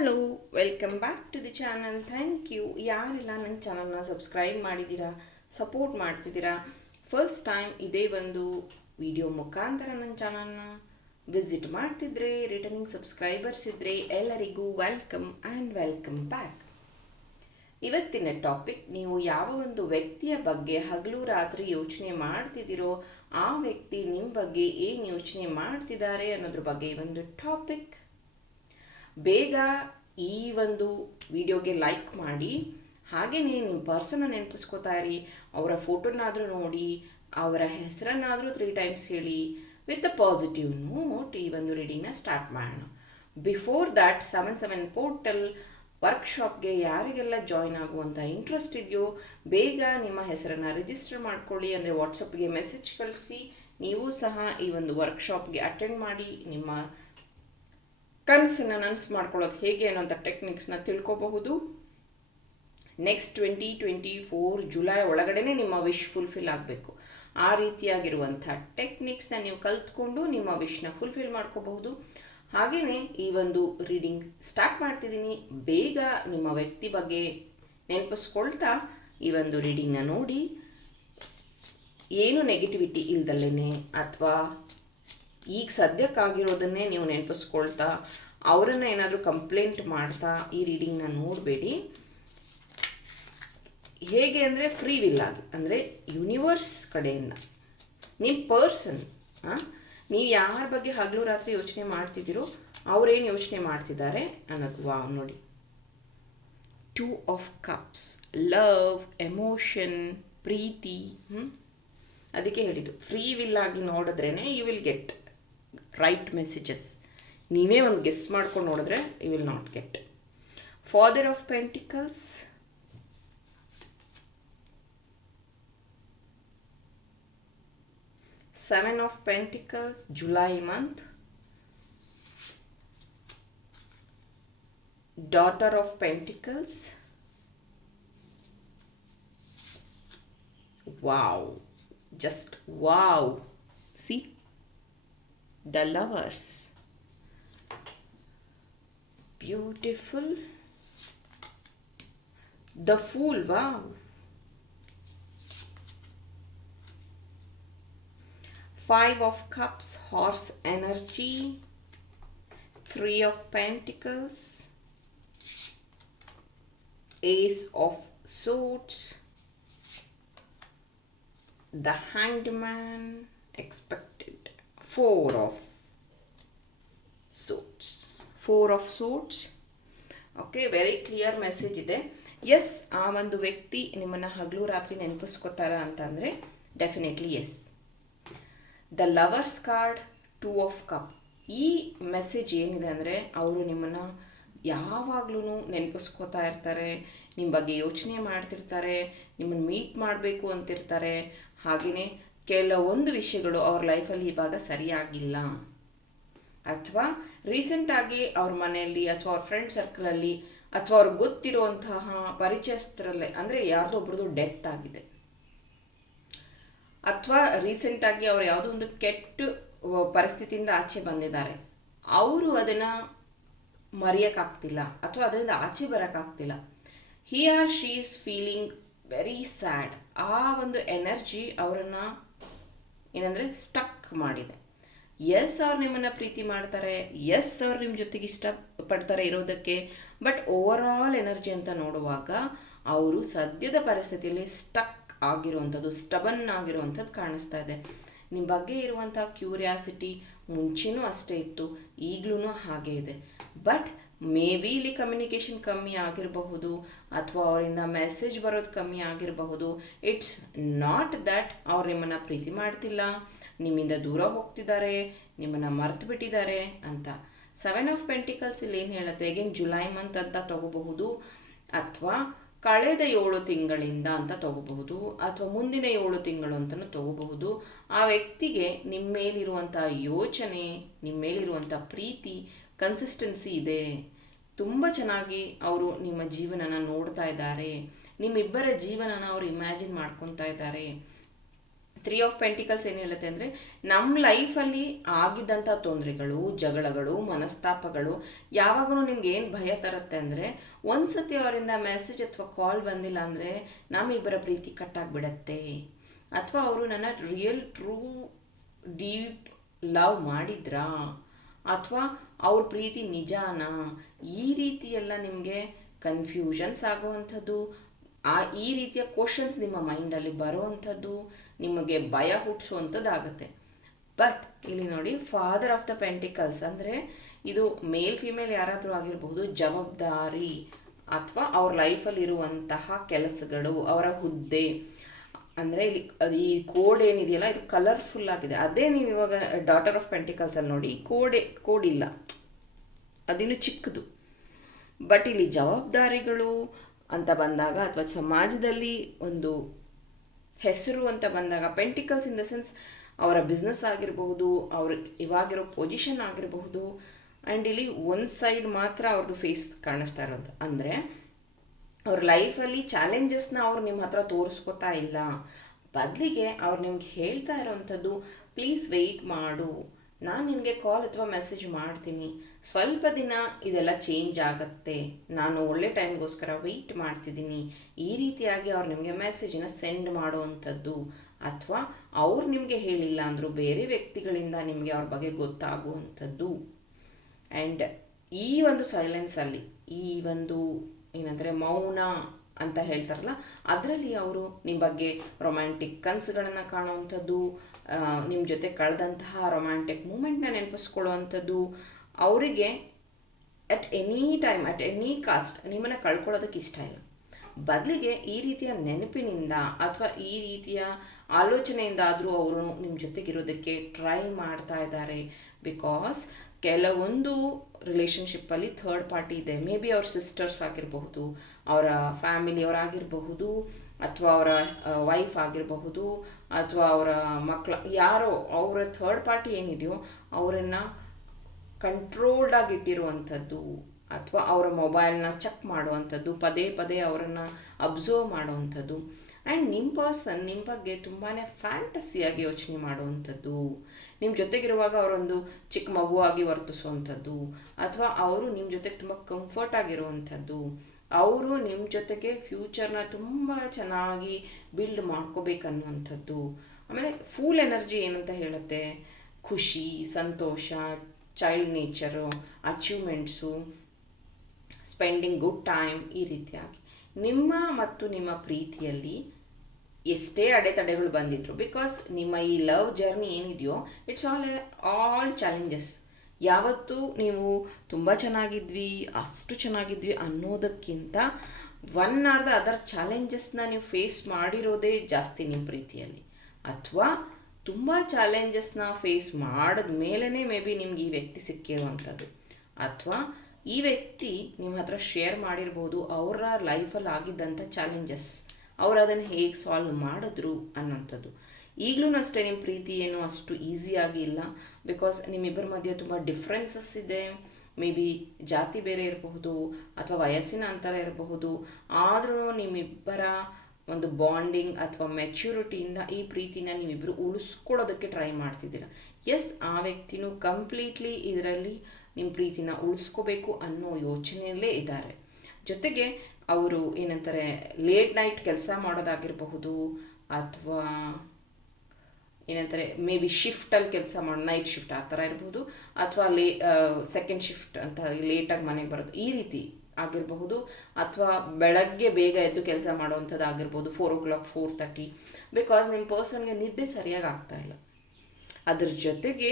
Welcome back to the channel thank you ಯಾರೆಲ್ಲ ನನ್ನ ಚಾನಲ್ನ ಸಬ್ಸ್ಕ್ರೈಬ್ ಮಾಡಿದ್ದೀರಾ ಸಪೋರ್ಟ್ ಮಾಡ್ತಿದ್ದೀರಾ ಫಸ್ಟ್ ಟೈಮ್ ಇದೇ ಒಂದು ವಿಡಿಯೋ ಮುಖಾಂತರ ನನ್ನ ಚಾನಲ್ನ ವಿಸಿಟ್ ಮಾಡ್ತಿದ್ರೆ ರಿಟರ್ನಿಂಗ್ ಸಬ್ಸ್ಕ್ರೈಬರ್ಸ್ ಇದ್ದರೆ ಎಲ್ಲರಿಗೂ ವೆಲ್ಕಮ್ ಆ್ಯಂಡ್ ವೆಲ್ಕಮ್ ಬ್ಯಾಕ್ ಇವತ್ತಿನ ಟಾಪಿಕ್ ನೀವು ಯಾವ ಒಂದು ವ್ಯಕ್ತಿಯ ಬಗ್ಗೆ ಹಗಲು ರಾತ್ರಿ ಯೋಚನೆ ಮಾಡ್ತಿದ್ದೀರೋ, ಆ ವ್ಯಕ್ತಿ ನಿಮ್ಮ ಬಗ್ಗೆ ಏನು ಯೋಚನೆ ಮಾಡ್ತಿದ್ದಾರೆ ಅನ್ನೋದ್ರ ಬಗ್ಗೆ ಒಂದು ಟಾಪಿಕ್ ಬೇಗ ಈ ಒಂದು ವಿಡಿಯೋಗೆ ಲೈಕ್ ಮಾಡಿ ಹಾಗೆಯೇ ನಿಮ್ಮ ಪರ್ಸನ್ನ ನೆನಪಿಸ್ಕೋತಾ ಇರಿ, ಅವರ ಫೋಟೋನಾದರೂ ನೋಡಿ, ಅವರ ಹೆಸರನ್ನಾದರೂ ತ್ರೀ ಟೈಮ್ಸ್ ಹೇಳಿ ವಿತ್ ಅ ಪಾಸಿಟಿವ್ ನೋಟ್ ಈ ಒಂದು ರೀಡಿಂಗ್ನ ಸ್ಟಾರ್ಟ್ ಮಾಡೋಣ. Before that seven seven portal ವರ್ಕ್ಶಾಪ್ಗೆ ಯಾರಿಗೆಲ್ಲ ಜಾಯ್ನ್ ಆಗುವಂಥ ಇಂಟ್ರೆಸ್ಟ್ ಇದೆಯೋ, ಬೇಗ ನಿಮ್ಮ ಹೆಸರನ್ನು ರಿಜಿಸ್ಟರ್ ಮಾಡ್ಕೊಳ್ಳಿ. ಅಂದರೆ ವಾಟ್ಸಪ್ಗೆ ಮೆಸೇಜ್ ಕಳಿಸಿ, ನೀವು ಸಹ ಈ ಒಂದು ವರ್ಕ್ಶಾಪ್ಗೆ ಅಟೆಂಡ್ ಮಾಡಿ, ನಿಮ್ಮ ಕನಸನ್ನು ನನಸು ಮಾಡ್ಕೊಳ್ಳೋದು ಹೇಗೆ ಅನ್ನೋಂಥ ಟೆಕ್ನಿಕ್ಸ್ನ ತಿಳ್ಕೊಬಹುದು. Next twenty twenty four July ಒಳಗಡೆನೇ ನಿಮ್ಮ ವಿಶ್ ಫುಲ್ಫಿಲ್ ಆಗಬೇಕು. ಆ ರೀತಿಯಾಗಿರುವಂಥ ಟೆಕ್ನಿಕ್ಸ್ನ ನೀವು ಕಲ್ತ್ಕೊಂಡು ನಿಮ್ಮ ವಿಶ್ನ ಫುಲ್ಫಿಲ್ ಮಾಡ್ಕೋಬಹುದು. ಹಾಗೆಯೇ ಈ ಒಂದು ರೀಡಿಂಗ್ ಸ್ಟಾರ್ಟ್ ಮಾಡ್ತಿದ್ದೀನಿ. ಬೇಗ ನಿಮ್ಮ ವ್ಯಕ್ತಿ ಬಗ್ಗೆ ನೆನಪಿಸ್ಕೊಳ್ತಾ ಈ ಒಂದು ರೀಡಿಂಗ್ನ ನೋಡಿ. ಏನು ನೆಗೆಟಿವಿಟಿ ಇಲ್ದಲ್ಲೇ ಅಥವಾ ಈಗ ಸದ್ಯಕ್ಕಾಗಿರೋದನ್ನೇ ನೀವು ನೆನಪಿಸ್ಕೊಳ್ತಾ, ಅವರನ್ನು ಏನಾದರೂ ಕಂಪ್ಲೇಂಟ್ ಮಾಡ್ತಾ ಈ ರೀಡಿಂಗ್ನ ನೋಡಬೇಡಿ. ಹೇಗೆ ಅಂದರೆ ಫ್ರೀ ವಿಲ್ ಆಗಿ, ಅಂದರೆ ಯೂನಿವರ್ಸ್ ಕಡೆಯಿಂದ. ನಿಮ್ಮ ಪರ್ಸನ್ ನೀವು ಯಾರ ಬಗ್ಗೆ ಹಗಲು ರಾತ್ರಿ ಯೋಚನೆ ಮಾಡ್ತಿದ್ದೀರೋ, ಅವರೇನು ಯೋಚನೆ ಮಾಡ್ತಿದ್ದಾರೆ ಅನ್ನೋದು ವಾ ನೋಡಿ. Two of cups love emotion ಪ್ರೀತಿ? ಅದಕ್ಕೆ ಹೇಳಿದ್ದು ಫ್ರೀ ವಿಲ್ ಆಗಿ ನೋಡಿದ್ರೇ you will get right messages ನೀವೇ ಒಂದು ಗೆಸ್ ಮಾಡ್ಕೊಂಡು ನೋಡಿದ್ರೆ you will not get father of pentacles seven of pentacles july month daughter of pentacles wow just wow see the lovers. Beautiful. The fool wow. Five of Cups, Horse Energy, Three of Pentacles, Ace of Swords, the Hanged Man, Expected, Four of Swords, Four of Swords. Okay very clear message ಇದೆ. Yes ಆ ಒಂದು ವ್ಯಕ್ತಿ ನಿಮ್ಮನ್ನು ಹಗಲು ರಾತ್ರಿ ನೆನಪಿಸ್ಕೋತಾರ ಅಂತಂದರೆ definitely yes the lovers card two of cup ಈ ಮೆಸೇಜ್ ಏನಿದೆ ಅಂದರೆ ಅವರು ನಿಮ್ಮನ್ನು ಯಾವಾಗಲೂ ನೆನಪಿಸ್ಕೋತಾ ಇರ್ತಾರೆ ನಿಮ್ಮ ಬಗ್ಗೆ ಯೋಚನೆ ಮಾಡ್ತಿರ್ತಾರೆ ನಿಮ್ಮನ್ನು ಮೀಟ್ ಮಾಡಬೇಕು ಅಂತಿರ್ತಾರೆ. ಹಾಗೆಯೇ ಕೆಲವೊಂದು ವಿಷಯಗಳು ಅವ್ರ ಲೈಫಲ್ಲಿ ಇವಾಗ ಸರಿಯಾಗಿಲ್ಲ. ಅಥವಾ ರೀಸೆಂಟಾಗಿ ಅವ್ರ ಮನೆಯಲ್ಲಿ ಅಥವಾ ಅವ್ರ ಫ್ರೆಂಡ್ ಸರ್ಕಲಲ್ಲಿ ಅಥವಾ ಅವ್ರಿಗೆ ಗೊತ್ತಿರುವಂತಹ ಪರಿಚಯಸ್ಥರಲ್ಲೇ, ಅಂದರೆ ಯಾರ್ದೋ ಒಬ್ರದ್ದು ಡೆತ್ ಆಗಿದೆ. ಅಥವಾ ರೀಸೆಂಟಾಗಿ ಅವ್ರು ಯಾವುದೋ ಒಂದು ಕೆಟ್ಟ ಪರಿಸ್ಥಿತಿಯಿಂದ ಆಚೆ ಬಂದಿದ್ದಾರೆ. ಅವರು ಅದನ್ನು ಮರೆಯೋಕ್ಕಾಗ್ತಿಲ್ಲ, ಅಥವಾ ಅದರಿಂದ ಆಚೆ ಬರೋಕ್ಕಾಗ್ತಿಲ್ಲ. He or she is feeling very sad ಆ ಒಂದು ಎನರ್ಜಿ ಅವರನ್ನು ಏನಂದರೆ ಸ್ಟಕ್ ಮಾಡಿದೆ. ಎಸ್ ಅವ್ರು ನಿಮ್ಮನ್ನು ಪ್ರೀತಿ ಮಾಡ್ತಾರೆ ಎಸ್ ಅವ್ರು ನಿಮ್ಮ ಜೊತೆಗೆ ಇಷ್ಟಪಡ್ತಾರೆ ಇರೋದಕ್ಕೆ ಬಟ್ ಓವರ್ ಆಲ್ ಎನರ್ಜಿ ಅಂತ ನೋಡುವಾಗ ಅವರು ಸದ್ಯದ ಪರಿಸ್ಥಿತಿಯಲ್ಲಿ ಸ್ಟಕ್ ಆಗಿರುವಂಥದ್ದು ಸ್ಟಬನ್ ಆಗಿರುವಂಥದ್ದು ಕಾಣಿಸ್ತಾ ಇದೆ. ನಿಮ್ಮ ಬಗ್ಗೆ ಇರುವಂಥ ಕ್ಯೂರಿಯಾಸಿಟಿ ಮುಂಚೆನೂ ಅಷ್ಟೇ ಇತ್ತು ಈಗಲೂ ಹಾಗೆ ಇದೆ. ಬಟ್ ಮೇ ಬಿ ಇಲ್ಲಿ ಕಮ್ಯುನಿಕೇಷನ್ ಕಮ್ಮಿ ಆಗಿರಬಹುದು ಅಥವಾ ಅವರಿಂದ ಮೆಸೇಜ್ ಬರೋದು ಕಮ್ಮಿ ಆಗಿರಬಹುದು. ಇಟ್ಸ್ ನಾಟ್ ದ್ಯಾಟ್ ಅವ್ರು ನಿಮ್ಮನ್ನು ಪ್ರೀತಿ ಮಾಡ್ತಿಲ್ಲ, ನಿಮ್ಮಿಂದ ದೂರ ಹೋಗ್ತಿದ್ದಾರೆ, ನಿಮ್ಮನ್ನು ಮರ್ತು ಬಿಟ್ಟಿದ್ದಾರೆ ಅಂತ. ಸೆವೆನ್ ಆಫ್ ಪೆಂಟಿಕಲ್ಸ್ ಇಲ್ಲಿ ಏನು ಹೇಳುತ್ತೆ? ಅಗೇನ್ ಜುಲೈ ಮಂತ್ ಅಂತ ತಗೋಬಹುದು ಅಥವಾ ಕಳೆದ ಏಳು ತಿಂಗಳಿಂದ ಅಂತ ತಗೋಬಹುದು ಅಥವಾ ಮುಂದಿನ ಏಳು ತಿಂಗಳು ಅಂತಲೂ ತಗೋಬಹುದು. ಆ ವ್ಯಕ್ತಿಗೆ ನಿಮ್ಮ ಮೇಲಿರುವಂಥ ಯೋಚನೆ ನಿಮ್ಮ ಮೇಲಿರುವಂಥ ಪ್ರೀತಿ ಕನ್ಸಿಸ್ಟೆನ್ಸಿ ಇದೆ. ತುಂಬ ಚೆನ್ನಾಗಿ ಅವರು ನಿಮ್ಮ ಜೀವನನ ನೋಡ್ತಾ ಇದ್ದಾರೆ. ನಿಮ್ಮಿಬ್ಬರ ಜೀವನನ ಅವರು ಇಮ್ಯಾಜಿನ್ ಮಾಡ್ಕೊತಾ ಇದ್ದಾರೆ. ತ್ರೀ ಆಫ್ ಪೆಂಟಿಕಲ್ಸ್ ಏನು ಹೇಳುತ್ತೆ ಅಂದರೆ ನಮ್ಮ ಲೈಫಲ್ಲಿ ಆಗಿದ್ದಂಥ ತೊಂದರೆಗಳು, ಜಗಳಗಳು, ಮನಸ್ತಾಪಗಳು ಯಾವಾಗಲೂ ನಿಮ್ಗೆ ಏನು ಭಯ ತರುತ್ತೆ ಅಂದರೆ ಒಂದು ಸತಿ ಅವರಿಂದ ಮೆಸೇಜ್ ಅಥವಾ ಕಾಲ್ ಬಂದಿಲ್ಲ ಅಂದರೆ ನಮ್ಮಿಬ್ಬರ ಪ್ರೀತಿ ಕಟ್ಟಾಗಿಬಿಡತ್ತೆ. ಅಥವಾ ಅವರು ನನ್ನ ರಿಯಲ್ ಟ್ರೂ ಡೀಪ್ ಲವ್ ಮಾಡಿದ್ರಾ? ಅಥವಾ ಅವ್ರ ಪ್ರೀತಿ ನಿಜಾನಾ? ಈ ರೀತಿ ಎಲ್ಲ ನಿಮಗೆ ಕನ್ಫ್ಯೂಷನ್ಸ್ ಆಗುವಂಥದ್ದು, ಆ, ಈ ರೀತಿಯ ಕ್ವಶನ್ಸ್ ನಿಮ್ಮ ಮೈಂಡಲ್ಲಿ ಬರುವಂಥದ್ದು, ನಿಮಗೆ ಭಯ ಹುಟ್ಟಿಸುವಂಥದ್ದಾಗತ್ತೆ ಬಟ್ ಇಲ್ಲಿ ನೋಡಿ ಫಾದರ್ ಆಫ್ ದ ಪೆಂಟಿಕಲ್ಸ್ ಅಂದರೆ ಇದು ಮೇಲ್ ಫಿಮೇಲ್ ಯಾರಾದರೂ ಆಗಿರಬಹುದು ಜವಾಬ್ದಾರಿ ಅಥವಾ ಅವ್ರ ಲೈಫಲ್ಲಿ ಇರುವಂತಹ ಕೆಲಸಗಳು, ಅವರ ಹುದ್ದೆ ಅಂದರೆ ಇಲ್ಲಿ ಈ ಕೋಡ್ ಏನಿದೆಯಲ್ಲ, ಇದು ಕಲರ್ಫುಲ್ ಆಗಿದೆ. ಅದೇ ನೀವು ಇವಾಗ ಡಾಟರ್ ಆಫ್ ಪೆಂಟಿಕಲ್ಸಲ್ಲಿ ನೋಡಿ ಕೋಡೆ ಕೋಡ್ ಇಲ್ಲ. ಅದಿನ್ನು ಚಿಕ್ಕದು. ಬಟ್ ಇಲ್ಲಿ ಜವಾಬ್ದಾರಿಗಳು ಅಂತ ಬಂದಾಗ, ಅಥವಾ ಸಮಾಜದಲ್ಲಿ ಒಂದು ಹೆಸರು ಅಂತ ಬಂದಾಗ ಪೆಂಟಿಕಲ್ಸ್ ಇನ್ ದ ಸೆನ್ಸ್ ಅವರ ಬಿಸ್ನೆಸ್ ಆಗಿರಬಹುದು, ಅವ್ರ ಇವಾಗಿರೋ ಪೊಸಿಷನ್ ಆಗಿರಬಹುದು ಆ್ಯಂಡ್ ಇಲ್ಲಿ ಒಂದು ಸೈಡ್ ಮಾತ್ರ ಅವ್ರದ್ದು ಫೇಸ್ ಕಾಣಿಸ್ತಾ ಇರೋದು. ಅಂದರೆ ಅವ್ರ ಲೈಫಲ್ಲಿ ಚಾಲೆಂಜಸ್ನ ಅವ್ರು ನಿಮ್ಮ ಹತ್ರ ತೋರಿಸ್ಕೊತಾ ಇಲ್ಲ. ಬದಲಿಗೆ ಅವ್ರು ನಿಮ್ಗೆ ಹೇಳ್ತಾ ಇರೋವಂಥದ್ದು ಪ್ಲೀಸ್ ವೆಯ್ಟ್ ಮಾಡು. ನಾನು ನಿನಗೆ ಕಾಲ್ ಅಥವಾ ಮೆಸೇಜ್ ಮಾಡ್ತೀನಿ. ಸ್ವಲ್ಪ ದಿನ ಇದೆಲ್ಲ ಚೇಂಜ್ ಆಗುತ್ತೆ. ನಾನು ಒಳ್ಳೆ ಟೈಮ್ಗೋಸ್ಕರ ವೆಯ್ಟ್ ಮಾಡ್ತಿದ್ದೀನಿ. ಈ ರೀತಿಯಾಗಿ ಅವ್ರು ನಿಮಗೆ ಮೆಸೇಜನ್ನ ಸೆಂಡ್ ಮಾಡುವಂಥದ್ದು ಅಥವಾ ಅವ್ರು ನಿಮಗೆ ಹೇಳಿಲ್ಲ ಅಂದರೂ ಬೇರೆ ವ್ಯಕ್ತಿಗಳಿಂದ ನಿಮಗೆ ಅವ್ರ ಬಗ್ಗೆ ಗೊತ್ತಾಗುವಂಥದ್ದು. ಆ್ಯಂಡ್ ಈ ಒಂದು ಸೈಲೆನ್ಸಲ್ಲಿ ಈ ಒಂದು ಏನಂದರೆ ಮೌನ ಅಂತ ಹೇಳ್ತಾರಲ್ಲ, ಅದರಲ್ಲಿ ಅವರು ನಿಮ್ಮ ಬಗ್ಗೆ ರೊಮ್ಯಾಂಟಿಕ್ ಕನಸುಗಳನ್ನು ಕಾಣುವಂಥದ್ದು ನಿಮ್ಮ ಜೊತೆ ಕಳೆದಂತಹ ರೊಮ್ಯಾಂಟಿಕ್ ಮೂಮೆಂಟ್ನ ನೆನಪಿಸ್ಕೊಳ್ಳುವಂಥದ್ದು, ಅವರಿಗೆ at any time at any cost ನಿಮ್ಮನ್ನು ಕಳ್ಕೊಳ್ಳೋದಕ್ಕೆ ಇಷ್ಟ ಇಲ್ಲ. ಬದಲಿಗೆ ಈ ರೀತಿಯ ನೆನಪಿನಿಂದ ಅಥವಾ ಈ ರೀತಿಯ ಆಲೋಚನೆಯಿಂದ ಆದರೂ ಅವರು ನಿಮ್ಮ ಜೊತೆಗಿರೋದಕ್ಕೆ ಟ್ರೈ ಮಾಡ್ತಾ ಇದ್ದಾರೆ ಬಿಕಾಸ್ ಕೆಲವೊಂದು ರಿಲೇಷನ್ಶಿಪ್ಪಲ್ಲಿ ಥರ್ಡ್ ಪಾರ್ಟಿ ಇದೆ. ಮೇ ಬಿ ಅವ್ರ ಸಿಸ್ಟರ್ಸ್ ಆಗಿರಬಹುದು, ಅವರ ಫ್ಯಾಮಿಲಿಯವರಾಗಿರಬಹುದು ಅಥವಾ ಅವರ ವೈಫ್ ಆಗಿರಬಹುದು, ಅಥವಾ ಅವರ ಮಕ್ಕಳ ಯಾರೋ ಅವರ ಥರ್ಡ್ ಪಾರ್ಟಿ ಏನಿದೆಯೋ ಅವರನ್ನು ಕಂಟ್ರೋಲ್ಡ್ ಆಗಿಟ್ಟಿರುವಂಥದ್ದು ಅಥವಾ ಅವರ ಮೊಬೈಲ್ನ ಚೆಕ್ ಮಾಡುವಂಥದ್ದು, ಪದೇ ಪದೇ ಅವರನ್ನು ಅಬ್ಸರ್ವ್ ಮಾಡುವಂಥದ್ದು. ಆ್ಯಂಡ್ ನಿಮ್ಮ ಪರ್ಸನ್ ನಿಮ್ಮ ಬಗ್ಗೆ ತುಂಬಾ ಫ್ಯಾಂಟಸಿಯಾಗಿ ಯೋಚನೆ ಮಾಡುವಂಥದ್ದು. ನಿಮ್ಮ ಜೊತೆಗಿರುವಾಗ ಅವರೊಂದು ಚಿಕ್ಕ ಮಗುವಾಗಿ ವರ್ತಿಸುವಂಥದ್ದು, ಅಥವಾ ಅವರು ನಿಮ್ಮ ಜೊತೆಗೆ ತುಂಬ ಕಂಫರ್ಟ್ ಆಗಿರುವಂಥದ್ದು, ಅವರು ನಿಮ್ಮ ಜೊತೆಗೆ ಫ್ಯೂಚರ್ನ ತುಂಬ ಚೆನ್ನಾಗಿ ಬಿಲ್ಡ್ ಮಾಡ್ಕೋಬೇಕನ್ನುವಂಥದ್ದು. ಆಮೇಲೆ ಫುಲ್ ಎನರ್ಜಿ ಏನಂತ ಹೇಳುತ್ತೆ? ಖುಷಿ, ಸಂತೋಷ child nature achievements spending good time ಈ ರೀತಿಯಾಗಿ. ನಿಮ್ಮ ಮತ್ತು ನಿಮ್ಮ ಪ್ರೀತಿಯಲ್ಲಿ ಎಷ್ಟೇ ಅಡೆತಡೆಗಳು ಬಂದಿದ್ರು ಬಿಕಾಸ್ ನಿಮ್ಮ ಈ ಲವ್ ಜರ್ನಿ ಏನಿದೆಯೋ ಇಟ್ಸ್ ಆಲ್ ಆಲ್ ಚಾಲೆಂಜಸ್ ಯಾವತ್ತೂ ನೀವು ತುಂಬ ಚೆನ್ನಾಗಿದ್ವಿ, ಅಷ್ಟು ಚೆನ್ನಾಗಿದ್ವಿ ಅನ್ನೋದಕ್ಕಿಂತ ಒನ್ ಆರ್ ದ ಅದರ್ ಚಾಲೆಂಜಸ್ನ ನೀವು ಫೇಸ್ ಮಾಡಿರೋದೇ ಜಾಸ್ತಿ ನಿಮ್ಮ ಪ್ರೀತಿಯಲ್ಲಿ. ಅಥವಾ ತುಂಬ ಚಾಲೆಂಜಸ್ನ ಫೇಸ್ ಮಾಡಿದ ಮೇಲೇ ಮೇ ಬಿ ನಿಮ್ಗೆ ಈ ವ್ಯಕ್ತಿ ಸಿಕ್ಕಿರುವಂಥದ್ದು. ಅಥವಾ ಈ ವ್ಯಕ್ತಿ ನಿಮ್ಮ ಹತ್ರ ಶೇರ್ ಮಾಡಿರ್ಬೋದು, ಅವರ ಲೈಫಲ್ಲಿ ಆಗಿದ್ದಂಥ ಚಾಲೆಂಜಸ್ ಅವ್ರು ಅದನ್ನು ಹೇಗೆ ಸಾಲ್ವ್ ಮಾಡಿದ್ರು ಅನ್ನೋಂಥದ್ದು. ಈಗಲೂ ಅಷ್ಟೇ ನಿಮ್ಮ ಪ್ರೀತಿ ಏನು ಅಷ್ಟು ಈಸಿಯಾಗಿ ಇಲ್ಲ. ಬಿಕಾಸ್ ನಿಮ್ಮಿಬ್ಬರ ಮಧ್ಯೆ ತುಂಬ ಡಿಫ್ರೆನ್ಸಸ್ ಇದೆ. ಮೇ ಬಿ ಜಾತಿ ಬೇರೆ ಇರಬಹುದು ಅಥವಾ ವಯಸ್ಸಿನ ಅಂತರ ಇರಬಹುದು. ಆದರೂ ನಿಮ್ಮಿಬ್ಬರ ಒಂದು ಬಾಂಡಿಂಗ್ ಅಥವಾ ಮೆಚ್ಯೂರಿಟಿಯಿಂದ ಈ ಪ್ರೀತಿನ ನೀವಿಬ್ಬರು ಉಳಿಸ್ಕೊಳ್ಳೋದಕ್ಕೆ ಟ್ರೈ ಮಾಡ್ತಿದ್ದೀರ. ಎಸ್ ಆ ವ್ಯಕ್ತಿನೂ ಕಂಪ್ಲೀಟ್ಲಿ ಇದರಲ್ಲಿ ನಿಮ್ಮ ಪ್ರೀತಿನ ಉಳಿಸ್ಕೋಬೇಕು ಅನ್ನೋ ಯೋಚನೆಯಲ್ಲೇ ಇದ್ದಾರೆ. ಜೊತೆಗೆ ಅವರು ಏನಂತಾರೆ ಲೇಟ್ ನೈಟ್ ಕೆಲಸ ಮಾಡೋದಾಗಿರಬಹುದು ಅಥವಾ ಏನಂತಾರೆ ಮೇ ಬಿ ಶಿಫ್ಟಲ್ಲಿ ಕೆಲಸ ಮಾಡೋ ನೈಟ್ ಶಿಫ್ಟ್ ಆ ಥರ ಇರ್ಬೋದು. ಅಥವಾ ಲೇ ಸೆಕೆಂಡ್ ಶಿಫ್ಟ್ ಅಂತ ಲೇಟಾಗಿ ಮನೆಗೆ ಬರೋದು ಈ ರೀತಿ ಆಗಿರಬಹುದು. ಅಥವಾ ಬೆಳಗ್ಗೆ ಬೇಗ ಎದ್ದು ಕೆಲಸ ಮಾಡುವಂಥದ್ದು ಆಗಿರ್ಬೋದು four o'clock four thirty because ನಿಮ್ಮ ಪರ್ಸನ್ಗೆ ನಿದ್ದೆ ಸರಿಯಾಗಿ ಆಗ್ತಾ ಇಲ್ಲ. ಅದ್ರ ಜೊತೆಗೆ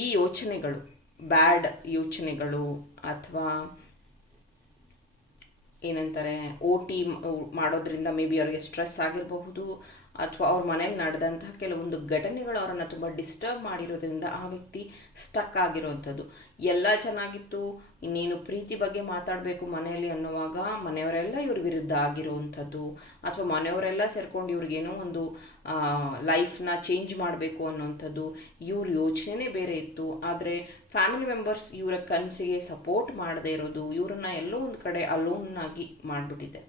ಈ ಯೋಚನೆಗಳು ಬ್ಯಾಡ್ ಯೋಚನೆಗಳು ಅಥವಾ ಏನಂತಾರೆ ಓ ಟಿ ಮಾಡೋದ್ರಿಂದ ಮೇ ಬಿ ಅವರಿಗೆ ಸ್ಟ್ರೆಸ್ ಆಗಿರಬಹುದು ಅಥವಾ ಅವ್ರ ಮನೇಲಿ ನಡೆದಂತಹ ಕೆಲವೊಂದು ಘಟನೆಗಳು ಅವರನ್ನು ತುಂಬ ಡಿಸ್ಟರ್ಬ್ ಮಾಡಿರೋದ್ರಿಂದ ಆ ವ್ಯಕ್ತಿ ಸ್ಟಕ್ ಆಗಿರೋವಂಥದ್ದು ಎಲ್ಲ ಚೆನ್ನಾಗಿತ್ತು, ಇನ್ನೇನು ಪ್ರೀತಿ ಬಗ್ಗೆ ಮಾತಾಡಬೇಕು ಮನೆಯಲ್ಲಿ ಅನ್ನುವಾಗ ಮನೆಯವರೆಲ್ಲ ಇವ್ರ ವಿರುದ್ಧ ಆಗಿರುವಂಥದ್ದು ಅಥವಾ ಮನೆಯವರೆಲ್ಲ ಸೇರ್ಕೊಂಡು ಇವ್ರಿಗೇನೋ ಒಂದು ಲೈಫ್ನ ಚೇಂಜ್ ಮಾಡಬೇಕು ಅನ್ನೋವಂಥದ್ದು. ಇವ್ರ ಯೋಚನೆನೇ ಬೇರೆ ಇತ್ತು. ಆದರೆ ಫ್ಯಾಮಿಲಿ ಮೆಂಬರ್ಸ್ ಇವರ ಕನಸಿಗೆ ಸಪೋರ್ಟ್ ಮಾಡದೇ ಇರೋದು, ಇವರನ್ನ ಎಲ್ಲೋ ಒಂದು ಕಡೆ ಅಲೋನ್ ಆಗಿ ಮಾಡಿಬಿಟ್ಟಿದೆ.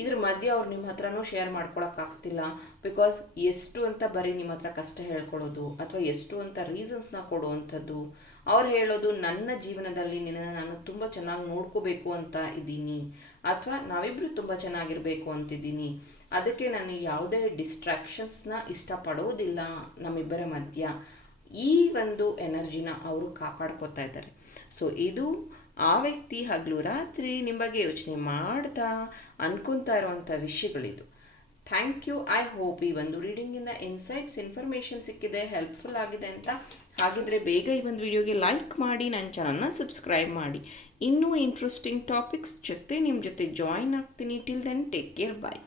ಇದ್ರ ಮಧ್ಯೆ ಅವ್ರು ನಿಮ್ಮ ಹತ್ರನೂ ಶೇರ್ ಮಾಡ್ಕೊಳಕ್ಕಾಗ್ತಿಲ್ಲ ಬಿಕಾಸ್ ಎಷ್ಟು ಅಂತ ಬರೀ ನಿಮ್ಮ ಹತ್ರ ಕಷ್ಟ ಹೇಳ್ಕೊಡೋದು ಅಥವಾ ಎಷ್ಟು ಅಂತ ರೀಸನ್ಸ್ನ ಕೊಡುವಂಥದ್ದು. ಅವ್ರು ಹೇಳೋದು, ನನ್ನ ಜೀವನದಲ್ಲಿ ನಿನ್ನನ್ನು ನಾನು ತುಂಬ ಚೆನ್ನಾಗಿ ನೋಡ್ಕೋಬೇಕು ಅಂತ ಇದ್ದೀನಿ. ಅಥವಾ ನಾವಿಬ್ಬರು ತುಂಬ ಚೆನ್ನಾಗಿರಬೇಕು ಅಂತಿದ್ದೀನಿ ಅದಕ್ಕೆ ನಾನು ಯಾವುದೇ ಡಿಸ್ಟ್ರಾಕ್ಷನ್ಸ್ನ ಇಷ್ಟಪಡೋದಿಲ್ಲ ನಮ್ಮಿಬ್ಬರ ಮಧ್ಯ. ಈ ಒಂದು ಎನರ್ಜಿನ ಅವರು ಕಾಪಾಡ್ಕೋತಾ ಇದ್ದಾರೆ. ಸೊ ಇದು ಆ ವ್ಯಕ್ತಿ ಹಗಲು ರಾತ್ರಿ ನಿಮ್ಮ ಬಗ್ಗೆ ಯೋಚನೆ ಮಾಡ್ತಾ ಅನ್ಕೊತಾ ಇರುವಂಥ ವಿಷಯಗಳಿದು. ಥ್ಯಾಂಕ್ ಯು ಐ ಹೋಪ್ ಈ ಒಂದು ರೀಡಿಂಗಿಂದ ಇನ್ಸೈಟ್ಸ್ ಇನ್ಫಾರ್ಮೇಷನ್ ಸಿಕ್ಕಿದೆ ಹೆಲ್ಪ್ಫುಲ್ ಆಗಿದೆ ಅಂತ. ಹಾಗಿದ್ರೆ ಬೇಗ ಈ ಒಂದು ವಿಡಿಯೋಗೆ ಲೈಕ್ ಮಾಡಿ, ನನ್ನ ಚಾನಲ್ನ ಸಬ್ಸ್ಕ್ರೈಬ್ ಮಾಡಿ. ಇನ್ನೂ ಇಂಟ್ರೆಸ್ಟಿಂಗ್ ಟಾಪಿಕ್ಸ್ ಜೊತೆ ನಿಮ್ಮ ಜೊತೆ ಜಾಯಿನ್ ಆಗ್ತೀನಿ. Till then take care bye